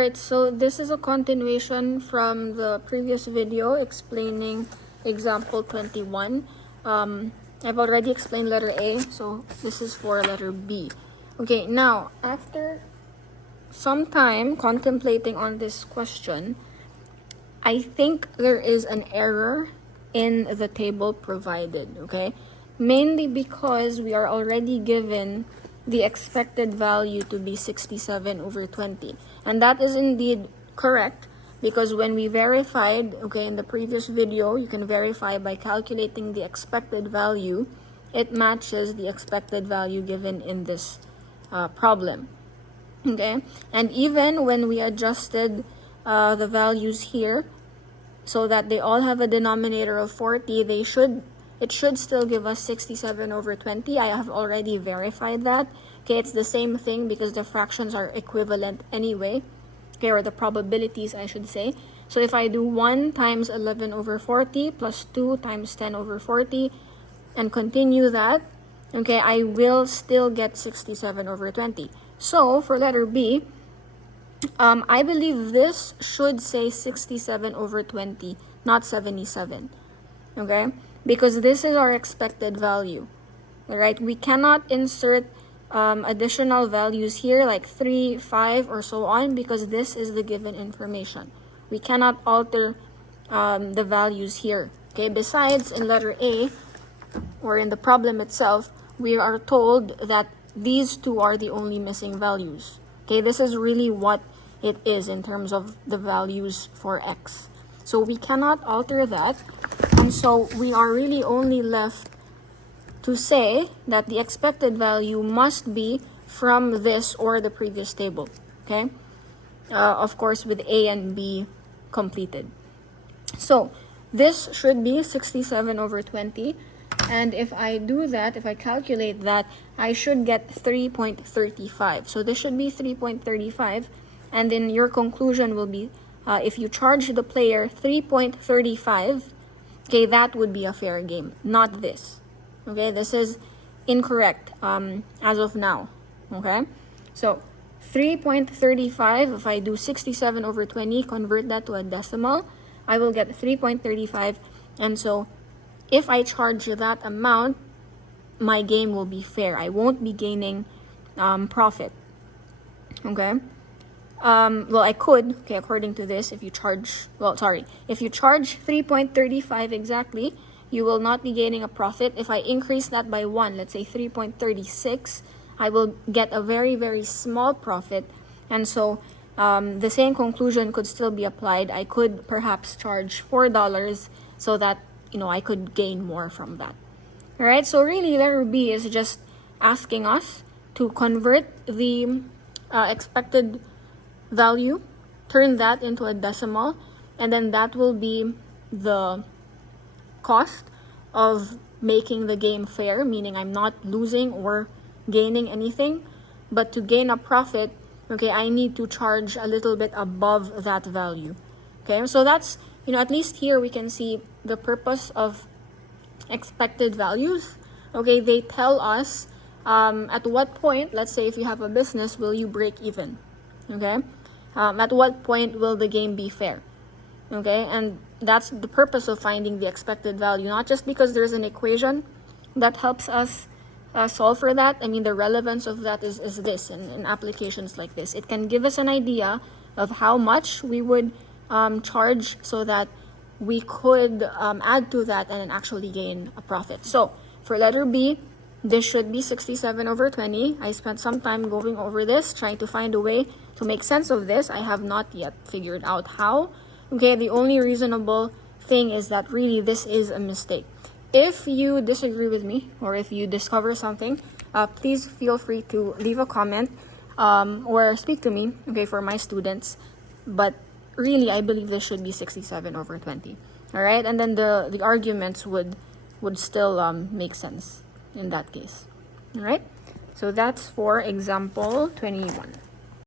Alright, so this is a continuation from the previous video explaining example 21. I've already explained letter A, so this is for letter B. Okay, now, after some time contemplating on this question, I think there is an error in the table provided, okay? Mainly because we are already given the expected value to be 67 over 20. And that is indeed correct because when we verified, okay, in the previous video, you can verify by calculating the expected value, it matches the expected value given in this problem, okay? And even when we adjusted the values here so that they all have a denominator of 40, it should still give us 67 over 20. I have already verified that. Okay, it's the same thing because the fractions are equivalent anyway. Okay, or the probabilities, I should say. So if I do 1 times 11 over 40 plus 2 times 10 over 40 and continue that, okay, I will still get 67 over 20. So for letter B, I believe this should say 67 over 20, not 77. Okay? Because this is our expected value. Alright? We cannot insert additional values here like 3, 5, or so on because this is the given information. We cannot alter the values here. Okay? Besides, in letter A, or in the problem itself, we are told that these two are the only missing values. Okay? This is really what it is in terms of the values for x. So we cannot alter that. And so we are really only left to say that the expected value must be from this or the previous table. Okay? Of course, with A and B completed. So this should be 67 over 20. And if I do that, if I calculate that, I should get 3.35. So this should be 3.35. And then your conclusion will be, if you charge the player 3.35, okay, that would be a fair game, not this. Okay, this is incorrect as of now. Okay, so 3.35, if I do 67 over 20, convert that to a decimal, I will get 3.35. And so if I charge that amount, my game will be fair. I won't be gaining profit. Okay. Well, I could, okay, according to this, if you charge 3.35 exactly, you will not be gaining a profit. If I increase that by 1, let's say 3.36, I will get a very, very small profit. And so the same conclusion could still be applied. I could perhaps charge $4 so that, I could gain more from that. All right, so really letter B is just asking us to convert the expected value, turn that into a decimal, and then that will be the cost of making the game fair, meaning I'm not losing or gaining anything. But to gain a profit, okay, I need to charge a little bit above that value. Okay, so that's, at least here we can see the purpose of expected values. Okay, they tell us at what point, let's say if you have a business, will you break even? Okay, at what point will the game be fair? Okay, and that's the purpose of finding the expected value, not just because there's an equation that helps us solve for that. I mean, the relevance of that is this, in applications like this. It can give us an idea of how much we would charge so that we could add to that and then actually gain a profit. So for letter B, this should be 67 over 20. I spent some time going over this, trying to find a way to make sense of this. I have not yet figured out how. Okay, the only reasonable thing is that really this is a mistake. If you disagree with me or if you discover something, please feel free to leave a comment or speak to me, okay, for my students. But really, I believe this should be 67 over 20. All right, and then the arguments would still make sense in that case. All right, so that's for example 21.